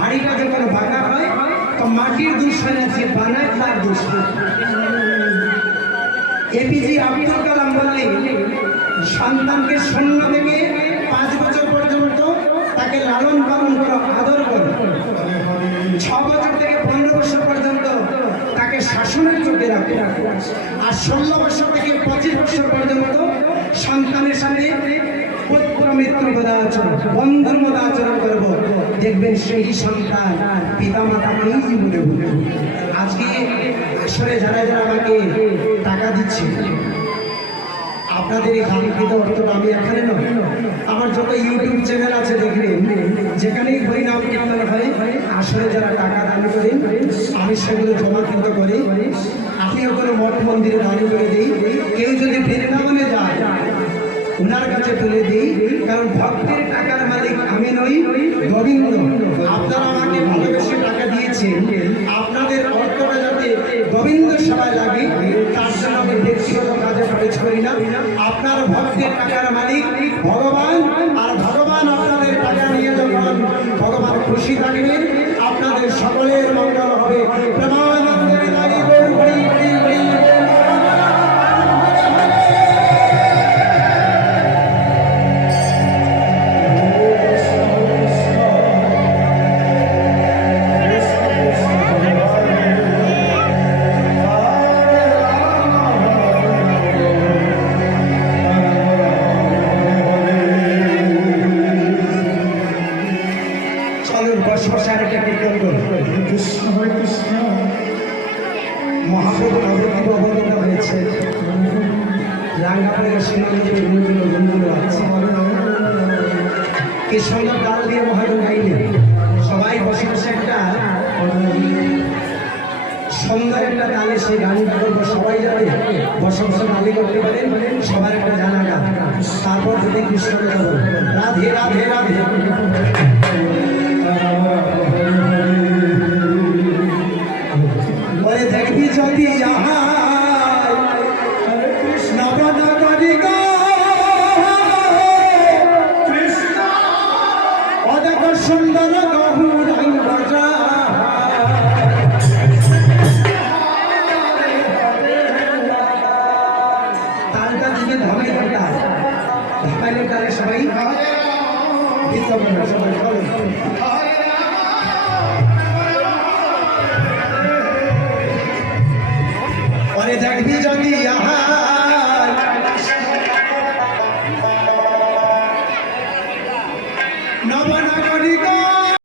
হাড়িটা যখন ভাঙা হয় তো মাটির দোষ হয় না, যে বানায় তার দোষ। এপিজে আব্দুল কালাম বললেন সন্তানকে শূন্য থেকে 5 বছর পর্যন্ত তাকে লালন পালন করো, আদর করো। 6 বছর থেকে 15 বছর পর্যন্ত তাকে শাসনের চোখে রাখো। আর 16 বছর থেকে 25 বছর পর্যন্ত সন্তানের সাথে পুত্র মিত্র মতো আচরণ, বন্ধুর মতো আচরণ করবো। দেখবেন সেই সন্তান পিতা মাতাকেই জীবনে ভুলে। আজকে আসলে যারা যারা আমাকে টাকা দিচ্ছে, আপনাদের এই কাঙ্ক্ষিত অর্থটা আমি এখানে নয়, আমার যত ইউটিউব চ্যানেল আছে দেখবেন যেখানেই হরিনাম কীর্তন হয়, আসলে যারা টাকা দান করেন আমি সেগুলো জমা কিন্তু করি। আমিও কোনো মঠ মন্দিরে দান করে দিই। কেউ যদি বৃন্দাবনে যায় ওনার কাছে তুলে দিই, কারণ ভক্তের টাকার মালিক আমি নই, গোবিন্দ। আপনারা আমাকে ভালোবেসে টাকা দিয়েছেন, আপনাদের অর্থটা যাতে গোবিন্দ সবাই লাগে তার জন্য আমি ব্যক্তিগত কাজে খরচ করি না। আপনার ভক্তের টাকার মালিক ভগবান, আর ভগবান আপনাদের টাকা নিয়ে যখন ভগবান খুশি থাকবেন আপনাদের সকলের মঙ্গল হবে। প্রেমানন্দের লাগি হরি হরি হরি। মহাপ্রভু নবদ্বীপ অবতীর্ণ হয়েছে, রাঙ্গাপাড়ের সেনাপতি বন্ধুগুলো আছে, কি সুন্দর তাল দিয়ে মহাজন গাইলে সবাই বসে বসে একটা সুন্দর একটা তালে সেই গানটা করবো। সবাই যাবে বসে বসে গালি করতে পারেন, সবার একটা জানা গান। তারপর যদি কৃষ্ণকে যাবো রাধে রাধে রাধে। দেখবি যদি কৃষ্ণ বন করি গো কৃষ্ণ অদেখ সুন্দর গহুরাই বজা। তালটা দিকে ধমে ঘটা ধাপাইলে তালে সবাই